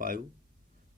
5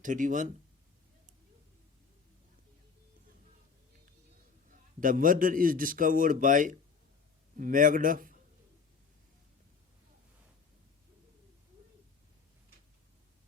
31। The murder is discovered by Macduff.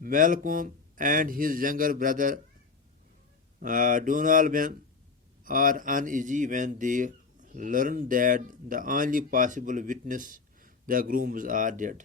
Malcolm and his younger brother Donalbain are uneasy when they learn that the only possible witness, the grooms, are dead.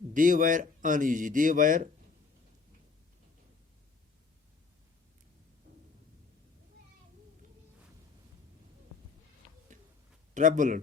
they were uneasy, they were troubled।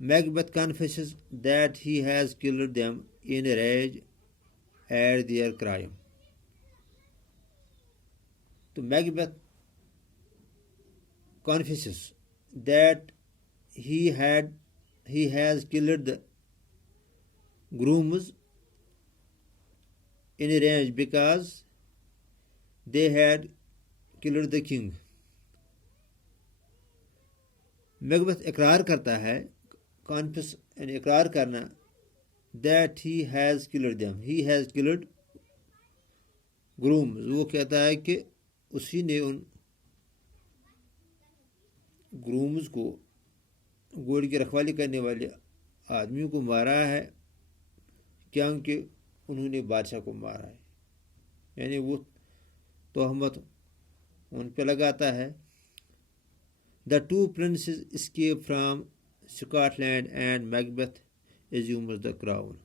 Macbeth confesses that he has killed them in rage at their crime. So Macbeth confesses that he has killed the grooms in rage because they had killed the king. Macbeth اقرار کرتا ہے, confess یعنی اقرار کرنا, that he has killed them, he has killed grooms. وہ کہتا ہے کہ اسی نے ان گرومز کو, گھوڑے کی رکھوالی کرنے والے آدمیوں کو مارا ہے, کیونکہ انہوں نے بادشاہ کو مارا ہے. یعنی وہ تہمت ان پہ لگاتا ہے. The two princes escape from Scotland and Macbeth assumes the crown.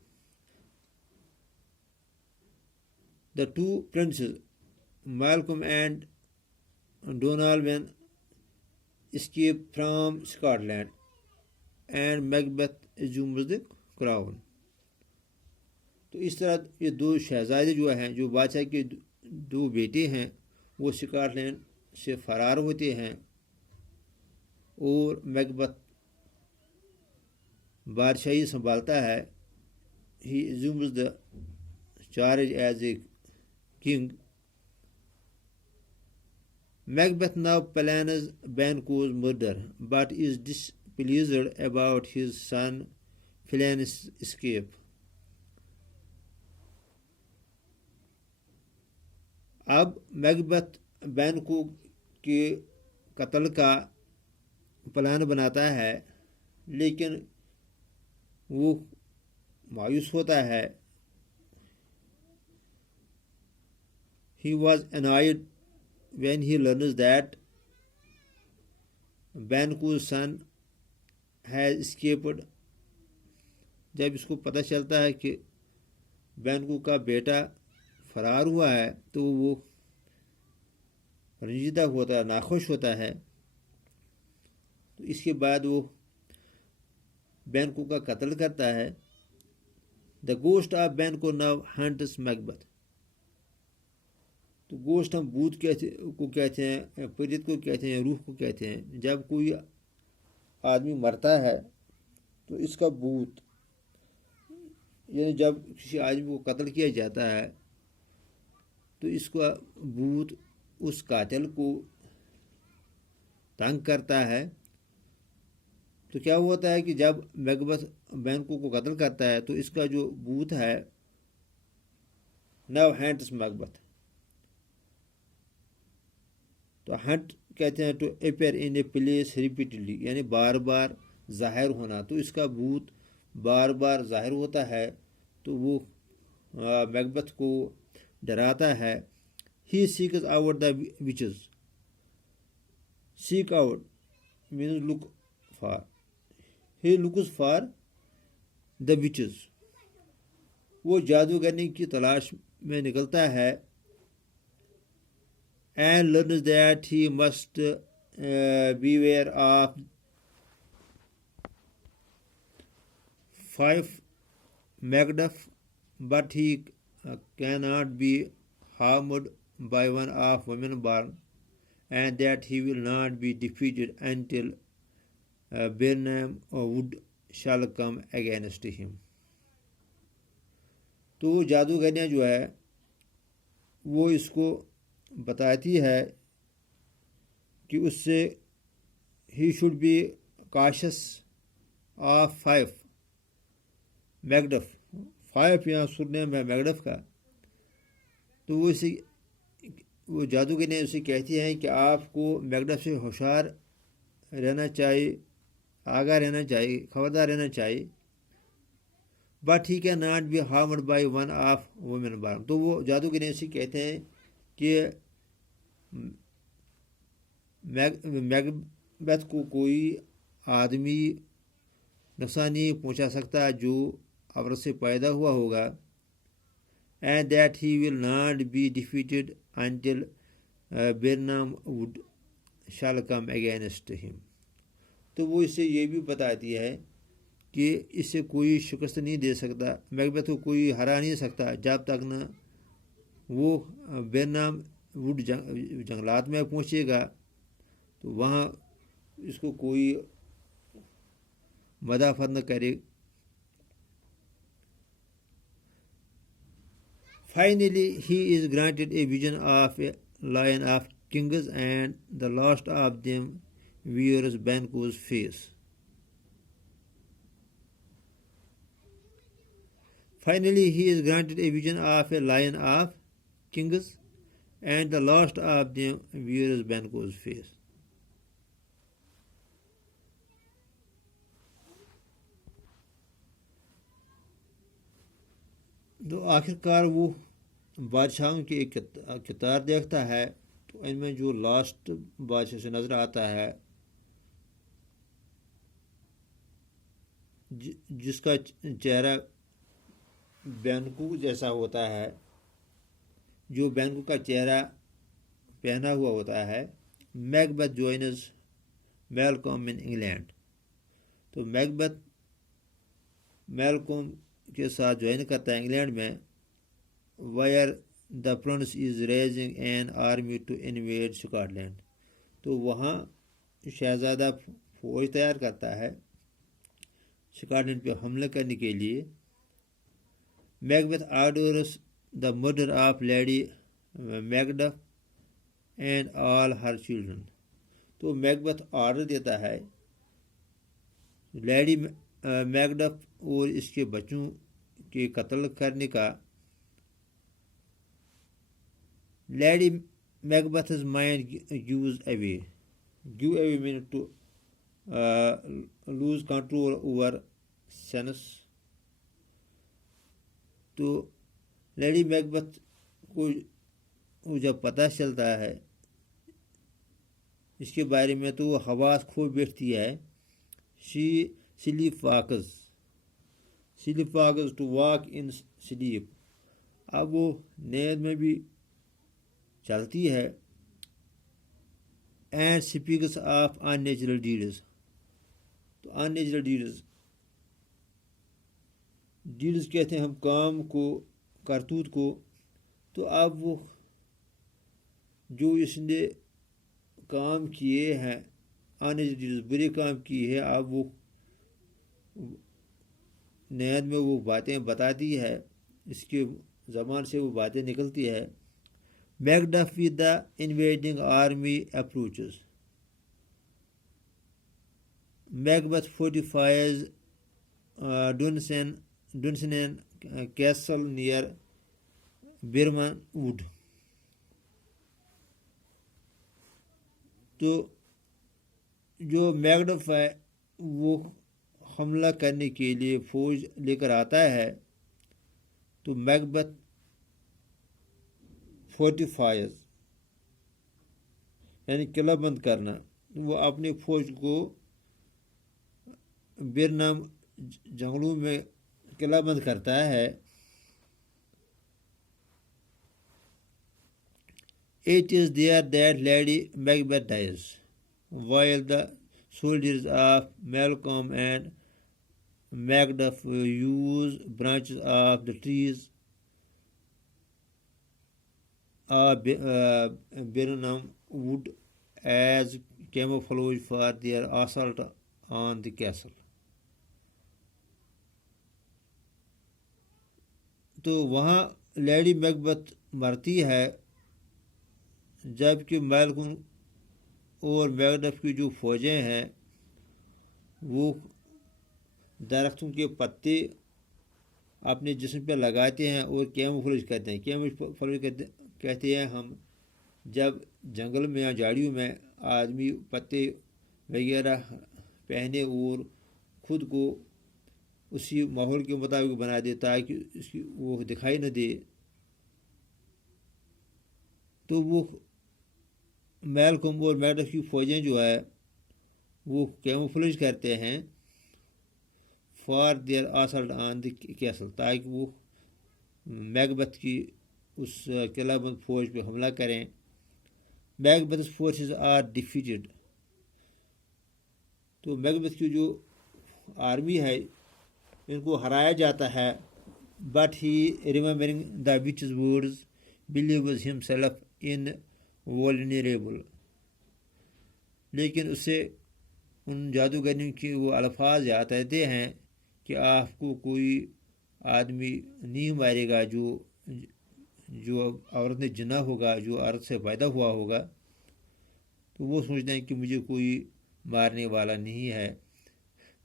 The two princes, Malcolm and Donalbain, escape from Scotland and Macbeth assumes the crown. تو اس طرح یہ دو شہزادے جو ہیں, جو بادشاہ کے دو بیٹے ہیں, وہ سکاٹ لینڈ سے فرار ہوتے ہیں, اور میکبتھ بادشاہی سنبھالتا ہے. He assumes the charge as a king. Macbeth now plans Banquo's murder, but is displeased about his son Flan's escape. اب میکبتھ بینکو کے قتل کا پلان بناتا ہے, لیکن وہ مایوس ہوتا ہے. He was annoyed when he learns that Banquo's son has escaped. جب اس کو پتہ چلتا ہے کہ بینکو کا بیٹا فرار ہوا ہے, تو وہ رنجیدہ ہوتا ہے, ناخوش ہوتا ہے. تو اس کے بعد وہ بینکو کا قتل کرتا ہے. The ghost of Banquo now hunts Macbeth. تو گوشت ہم بھوت کو کہتے ہیں, پریت کو کہتے ہیں, روح کو کہتے ہیں. جب کوئی آدمی مرتا ہے تو اس کا بھوت, یعنی جب کسی آدمی کو قتل کیا جاتا ہے تو اس کا بھوت اس قاتل کو تنگ کرتا ہے. تو کیا ہوتا ہے کہ جب میکبتھ بینکو کو قتل کرتا ہے تو اس کا جو بھوت ہے, نو ہینٹس میکبتھ. تو ہنٹ کہتے ہیں to appear in a place repeatedly, یعنی بار بار ظاہر ہونا. تو اس کا بھوت بار بار ظاہر ہوتا ہے, تو وہ میکبتھ کو ڈراتا ہے. He seeks out the witches. Seek out means look for. He looks for the witches. وہ جادوگرنی کی تلاش میں نکلتا ہے, and learns that he must beware of 5 Macduff, but he cannot be harmed by one of women born, and that he will not be defeated until Birnam Wood shall come against him. تو جادوگرنیاں جو ہے وہ اس کو بتاتی ہے کہ اس سے he should be cautious of 5 Macduff. 5 یہاں سرنیم ہے میکڈف کا. تو وہ جادوگریں اسے کہتی ہیں کہ آپ کو میکڈف سے ہوشیار رہنا چاہیے, آگاہ رہنا چاہیے, خبردار رہنا چاہیے. But he can not be harmed by one of woman born. تو وہ جادوگریں اسے کہتے ہیں کہ میکبتھ کو کوئی آدمی نقصان نہیں پہنچا سکتا جو عورت سے پیدا ہوا ہوگا, and that he will not be defeated until Birnam Wood shall come against him. تو وہ اسے یہ بھی بتاتی ہے کہ اسے کوئی شکست نہیں دے سکتا، میکبیتھ کو کوئی ہرا نہیں سکتا جب تک نہ وہ برنام ووڈ جنگلات میں پہنچے گا تو وہاں اس کو کوئی مدافعت نہ کرے۔ Finally, he is granted a vision of a lion of kings, and the last of them wears Banquo's face. Finally, he is granted a vision of a lion of kings, and the last of them wears Banquo's face. تو آخر کار وہ بادشاہوں کی ایک کتار دیکھتا ہے، تو ان میں جو لاسٹ بادشاہ سے نظر آتا ہے جس کا چہرہ بینکو جیسا ہوتا ہے، جو بینکو کا چہرہ پہنا ہوا ہوتا ہے، میکبیتھ جوائنز میلکم ان انگلینڈ۔ تو میکبیتھ میلکم کے ساتھ جوائن کرتا ہے انگلینڈ میں، where the prince is raising an army to invade Scotland. تو وہاں شہزادہ فوج تیار کرتا ہے اسکاٹ لینڈ پہ حملہ کرنے کے لیے۔ Macbeth orders the murder of lady Macduff and all her children. تو میکبیتھ آرڈر دیتا ہے لیڈی میکڈف اور اس کے بچوں کے قتل کرنے کا۔ Lady Macbeth's mind gives away means to lose control over sense۔ تو لیڈی میکبیتھ کو جب پتہ چلتا ہے اس کے بارے میں تو وہ حواس کھو بیٹھتی ہے۔ sleep walks to walk in sleep۔ اب وہ نیند میں بھی چلتی ہے۔ And speaks of unnatural deeds۔ تو unnatural deeds کہتے ہیں ہم کام کو، کرتوت کو۔ تو اب وہ جو اس نے کام کیے ہیں unnatural deeds، برے کام کیے ہیں، اب وہ نیند میں وہ باتیں بتاتی ہے، اس کے زبان سے وہ باتیں نکلتی ہے۔ میکڈف with the invading army approaches۔ Macbeth fortifies Dunsinane Castle near Birman Wood۔ تو جو میکڈف ہے وہ حملہ کرنے کے لیے فوج لے کر آتا ہے، تو میکبیتھ فورٹیفائز یعنی قلعہ بند کرنا، وہ اپنی فوج کو برنم جنگلوں میں قلعہ بند کرتا ہے۔ It is there that Lady Macbeth dies, while the soldiers of Malcolm and Macduff use branches of the trees of Birnam Wood as camouflage for their assault on the castle۔ تو وہاں لیڈی میکبیتھ مرتی ہے، جبکہ Malcolm اور میکڈف کی جو فوجیں ہیں وہ درختوں کے پتے اپنے جسم پہ لگاتے ہیں اور کیموفلیج کرتے ہیں۔ کیموفلیج کہتے ہیں ہم جب جنگل میں یا جھاڑیوں میں آدمی پتے وغیرہ پہنے اور خود کو اسی ماحول کے مطابق بنا دے تاکہ اس کی وہ دکھائی نہ دے۔ تو وہ میلکم اور میکڈف کی فوجیں جو ہے وہ کیموفلیج کرتے ہیں for their assault on the castle, تاکہ وہ میکبیتھ کی اس قلعہ بند فوج پہ حملہ کریں۔ میکبیتھ's forces are defeated۔ تو میکبیتھ کی جو آرمی ہے ان کو ہرایا جاتا ہے. But he remembering the witches words believes himself invulnerable. لیکن اسے ان جادوگروں کے وہ الفاظ یاد آتے ہیں کہ آپ کو کوئی آدمی نہیں مارے گا جو عورت نے جنا ہوگا، جو عورت سے پیدا ہوا ہوگا. تو وہ سوچتے ہیں کہ مجھے کوئی مارنے والا نہیں ہے.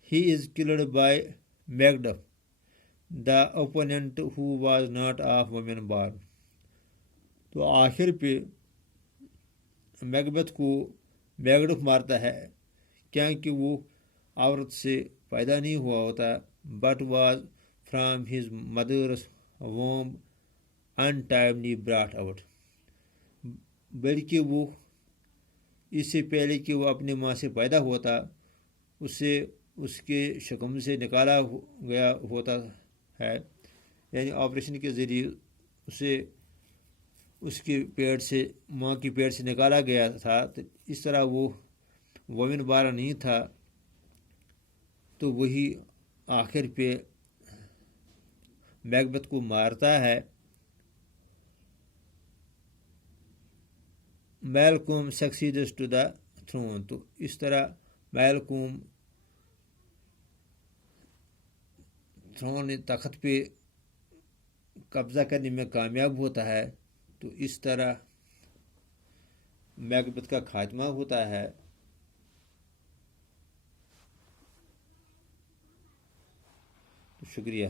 He is killed by Macduff the opponent who was not of woman born. تو آخر پہ میکبتھ کو میکڈف مارتا ہے کیونکہ وہ عورت سے پیدا نہیں ہوا ہوتا، بٹ واز فرام ہز مدرس ووم انٹائملی براٹ آؤٹ. بلکہ وہ اس سے پہلے کہ وہ اپنی ماں سے پیدا ہوتا اسے اس کے شکم سے نکالا گیا ہوتا ہے، یعنی آپریشن کے ذریعے اسے اس کے پیٹ سے، ماں کے پیٹ سے نکالا گیا تھا. تو اس طرح وہ وومن بارہ نہیں تھا. تو وہی آخر پہ میکبتھ کو مارتا ہے. میلکوم سکسیڈز ٹو دا تھرون. تو اس طرح میلکوم تھرون تخت پہ قبضہ کرنے میں کامیاب ہوتا ہے. تو اس طرح میکبتھ کا خاتمہ ہوتا ہے. شکریہ.